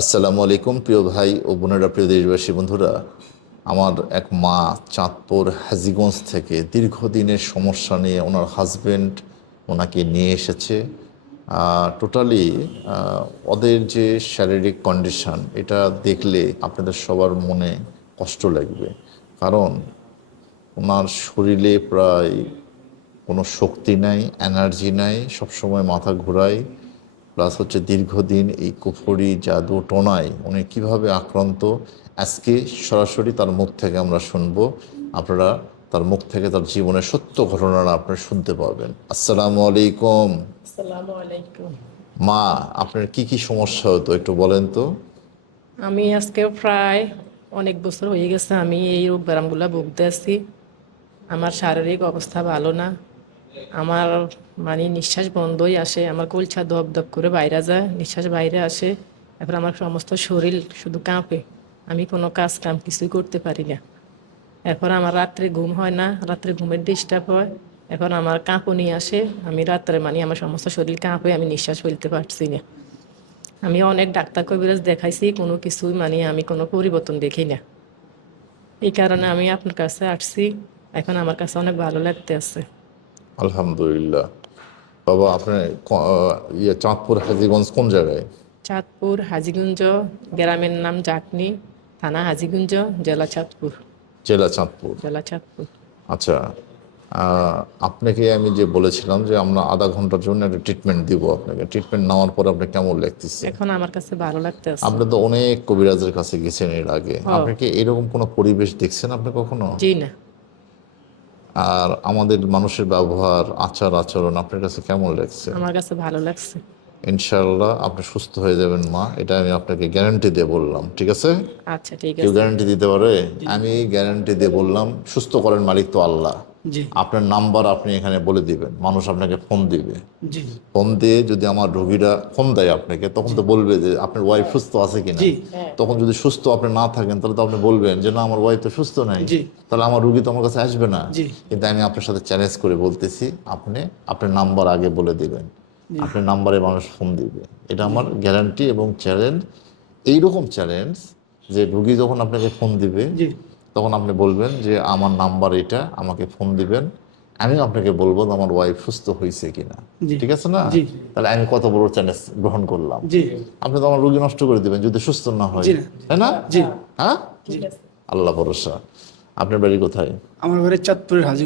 আসসালামু আলাইকুম, প্রিয় ভাই ও বোনেরা, প্রিয় দেশবাসী, বন্ধুরা। আমার এক মা চাঁদপুর হাজিগঞ্জ থেকে দীর্ঘদিনের সমস্যা নিয়ে ওনার হাজব্যান্ড ওনাকে নিয়ে এসেছে। টোটালি ওদের যে শারীরিক কন্ডিশন এটা দেখলে আপনাদের সবার মনে কষ্ট লাগবে। কারণ ওনার শরীরে প্রায় কোনো শক্তি নাই এনার্জি নাই, সবসময় মাথা ঘোরায়। প্লাস হচ্ছে দীর্ঘদিন এই কুফরি জাদু টোনায় উনি কীভাবে আক্রান্ত আজকে সরাসরি তার মুখ থেকে আমরা শুনব। আপনারা তার মুখ থেকে তার জীবনের সত্য ঘটনাটা আপনারা শুনতে পাবেন আসসালামু আলাইকুম। আসসালামু আলাইকুম। মা আপনার কি কি সমস্যা হতো একটু বলেন তো। আমি আজকে প্রায় অনেক বছর হয়ে গেছে আমি এই রোগ ব্যায়ামগুলো ভুগতে আছি। আমার শারীরিক অবস্থা ভালো না। আমার মানে নিঃশ্বাস বন্ধই আসে, আমার কলছা দপ দপ করে বাইরে যায়, নিঃশ্বাস বাইরে আসে এখন আমার সমস্ত শরীর শুধু কাঁপে, আমি কোনো কাজ কাম কিছুই করতে পারি না। এখন আমার রাত্রে ঘুম হয় না, রাত্রে ঘুমের ডিস্টার্ব হয় এখন আমার কাঁপুনি আসে, আমি রাত্রে মানে আমার সমস্ত শরীর কাঁপে, আমি নিঃশ্বাস ফেলতে পারছি না। আমি অনেক ডাক্তার কবিরাজ দেখাইছি, কোনো কিছুই মানে আমি কোনো পরিবর্তন দেখি না। এই কারণে আমি আপনার কাছে আসছি, এখন আমার কাছে অনেক ভালো লাগতে আছে। আলহামদুলিল্লাহ। বাবা আপনার ইয়ে চাঁদপুর হাজিগঞ্জ কোন জায়গায়? চাঁদপুর হাজিগঞ্জ গ্রামের নাম জাকনি থানা হাজিগঞ্জ জেলা চাঁদপুর। জেলা চাঁদপুর। জেলা চাঁদপুর। আচ্ছা আপনাকে আমি যে বলেছিলাম যে আমরা আধা ঘণ্টার জন্য একটা ট্রিটমেন্ট দিব আপনাকে। ট্রিটমেন্ট নেওয়ার পরে আপনি কেমন লাগতেছে? এখন আমার কাছে ভালো লাগতে আছে আপনি তো অনেক কবিরাজের কাছে গেছেন এর আগে। আপনি কি এরকম কোনো পরিবেশ দেখছেন আপনি কখনো? জি না। আর আমাদের মানুষের ব্যবহার আচার আচরণ আপনার কাছে কেমন লাগছে? আমার কাছে ভালো লাগছে। ইনশাআল্লাহ আপনি সুস্থ হয়ে যাবেন মা। এটা আমি আপনাকে গ্যারান্টি দিয়ে বললাম ঠিক আছে? আচ্ছা ঠিক কেউ আছে। গ্যারান্টি দিতে পারে? আমি গ্যারান্টি দিয়ে বললাম সুস্থ করেন মালিক তো আল্লাহ। আপনার নাম্বার আপনি এখানে বলে দিবেন। মানুষ আপনাকে ফোন দিবে। ফোন দিয়ে যদি আমার রোগীরা ফোন দেয় আপনাকে তখন তো বলবে যে আপনার ওয়াইফ সুস্থ আছে কিনা। তখন যদি সুস্থ আপনি না থাকেন তাহলে তো আপনি বলবেন যে না আমার ওয়াইফ তো সুস্থ নাই। তাহলে আমার রুগী তো আমার কাছে আসবে না। কিন্তু আমি আপনার সাথে চ্যালেঞ্জ করে বলতেছি আপনি আপনার নাম্বার আগে বলে দিবেন। আপনার নাম্বারে মানুষ ফোন দিবে। এটা আমার গ্যারান্টি এবং চ্যালেঞ্জ এইরকম চ্যালেঞ্জ যে রুগী যখন আপনাকে ফোন দিবে তখন আপনি বলবেন যে আমার নাম্বার এটা আমাকে ফোন দিবেন। আমি আপনাকে বলব আমার ওয়াইফ সুস্থ হয়েছে কিনা। জি। ঠিক আছে না? তাহলে আমি কত বড় চ্যালেঞ্জ গ্রহণ করলাম। জি। আপনি তো আমার রোগী নষ্ট করে দিবেন যদি সুস্থ না হয়। তাই না? জি। হ্যাঁ? আল্লাহ ভরসা। আপনার বাড়ি কোথায়? আমার ঘরে চাঁদপুরের হাজি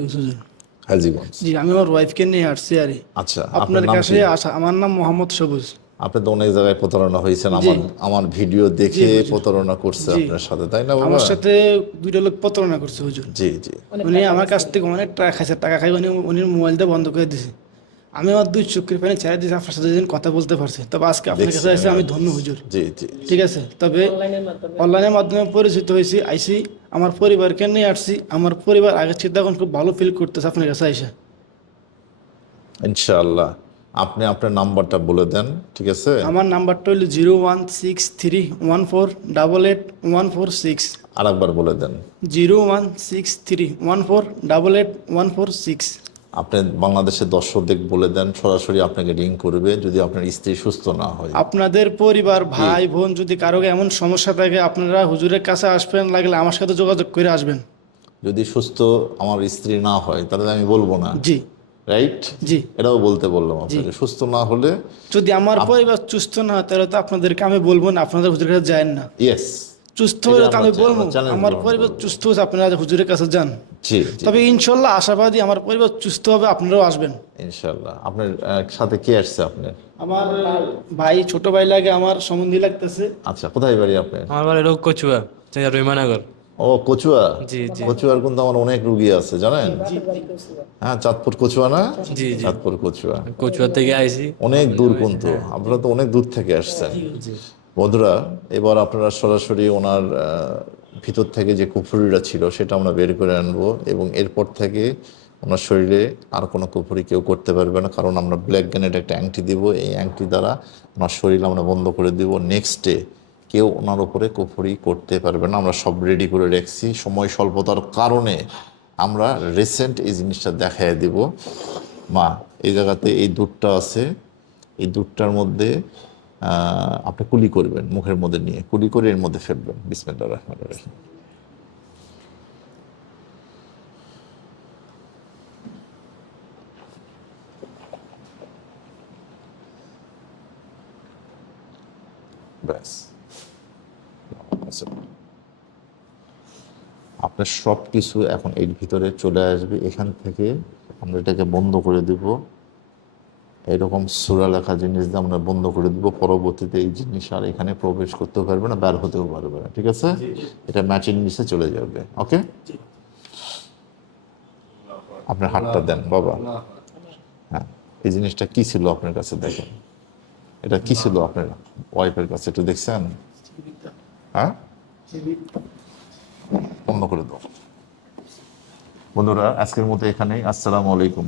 হাজিগঞ্জ। জি আমি আমার ওয়াইফকে নিয়ে আসছি আরে আচ্ছা আপনার আপনার কাছে আসা আমার নাম মোহাম্মদ সবুজ। আপনি তো অনেক জায়গায় প্রতারণা হয়েছেন আমার আমার ভিডিও দেখে প্রতারণা করছে আপনার সাথে তাই না আমার সাথে দুইটা লোক প্রতারণা করছে হুজুর। জি জি। উনি আমার কাছ থেকে অনেক টাকা খাইছে টাকা খাই উনি উনি মোবাইলটা বন্ধ করে দিছে। আমি আমার দুই চোখের পানি ছেড়ে দিয়েছি আপনার সাথে যেদিন কথা বলতে পারছি। তবে আজকে আপনার কাছে এসে আমি ধন্য হুজুর। জি জি। ঠিক আছে? তবে অনলাইনের মাধ্যমে। পরিচিত হয়েছি আইসি আমার পরিবারকে নিয়ে আসছি। আমার পরিবার আগের চেয়ে এখন খুব ভালো ফিল করতেছে আপনার কাছে আইসা। ইনশাআল্লাহ। আপনি আপনার নাম্বারটা বলে দেন ঠিক আছে? আমার নাম্বারটা হলো zero one six three one four double eight one four six. আরেকবার বলে দেন। Zero one six three one four double eight one four six. আপনি বাংলাদেশের দর্শকদের বলে দেন সরাসরি আপনাকে রিং করবে যদি আপনার স্ত্রী সুস্থ না হয়। আপনাদের পরিবার ভাই বোন যদি কারও এমন সমস্যা থাকে আপনারা হুজুরের কাছে আসবেন লাগলে আমার সাথে যোগাযোগ করে আসবেন। যদি সুস্থ আমার স্ত্রী না হয় তাহলে আমি বলব না। জি। রাইট জি। এটাও বলতে বললাম আপনাকে। সুস্থ না হলে যদি আমার পরিবার সুস্থ না হয় তাহলে তো আপনাদেরকে আমি বলব না। আপনাদের হুজুরের কাছে যায় না। ইয়েস সুস্থ হলে তো আমি বলব। আমার পরিবার সুস্থ হয়েছে আপনারা হুজুরের কাছে যান। জি তবে ইনশাল্লাহ আশাবাদী আমার পরিবার সুস্থ হবে আপনারাও আসবেন। ইনশাল্লাহ। আপনার সাথে কে আসছে আপনার? আমার ভাই ছোট ভাই লাগে আমার সম্বন্ধী লাগতেছে। আচ্ছা কোথায় বাড়ি আপনার? আমার বাড়ি রোগ কচুয়া রহিমানগর। ও কচুয়া? জি জি। কচুয়ার কিন্তু আমার অনেক রুগী আছে জানেন? হ্যাঁ চাঁদপুর কচুয়া না? জি জি। চাঁদপুর কচুয়া। কচুয়া থেকে আইছি। অনেক দূর কিন্তু আপনারা তো অনেক দূর থেকে আসছেন। বন্ধুরা এবার আপনারা সরাসরি ওনার ভিতর থেকে যে কুফুরিটা ছিল সেটা আমরা বের করে আনব এবং এরপর থেকে ওনার শরীরে আর কোনো কুফুরি কেউ করতে পারবে না কারণ আমরা ব্ল্যাক গ্যানেট একটা অ্যাংটি দিব। এই অ্যাংটি দ্বারা ওনার শরীর আমরা বন্ধ করে দিব। নেক্সট ডে কেউ ওনার উপরে কুফুরি করতে পারবে না। আমরা সব রেডি করে রাখছি। সময় স্বল্পতার কারণে আমরা রিসেন্ট এই জিনিসটা দেখাই দিব। মা, এই জায়গাতে এই দুধটা আছে। এই দুধটার মধ্যে আপনি কুলি করবেন মুখের মধ্যে নিয়ে। কুলি করে এর মধ্যে ফেলবেন। বিসমিল্লাহ রহমান রহিম। ব্যাস। আপনার সব কিছু এখন এর ভিতরে চলে আসবে। এখান থেকে আমরা এটাকে বন্ধ করে দিব। এরকম সুরা লেখা জিনিস দিয়ে আমরা বন্ধ করে দিব। পরবর্তীতে এই জিনিস আর এখানে প্রবেশ করতেও পারবে না বের হতেও পারবে না ঠিক আছে? এটা ম্যাচের নিচে চলে যাবে ওকে আপনার হাতটা দেন বাবা। হ্যাঁ এই জিনিসটা কি ছিল আপনার কাছে দেখেন? এটা কি ছিল আপনার ওয়াইফের কাছে একটু দেখছেন? হ্যাঁ? বন্ধ করে দাও। বন্ধুরা আজকের মতো এখানেই। আসসালামু আলাইকুম।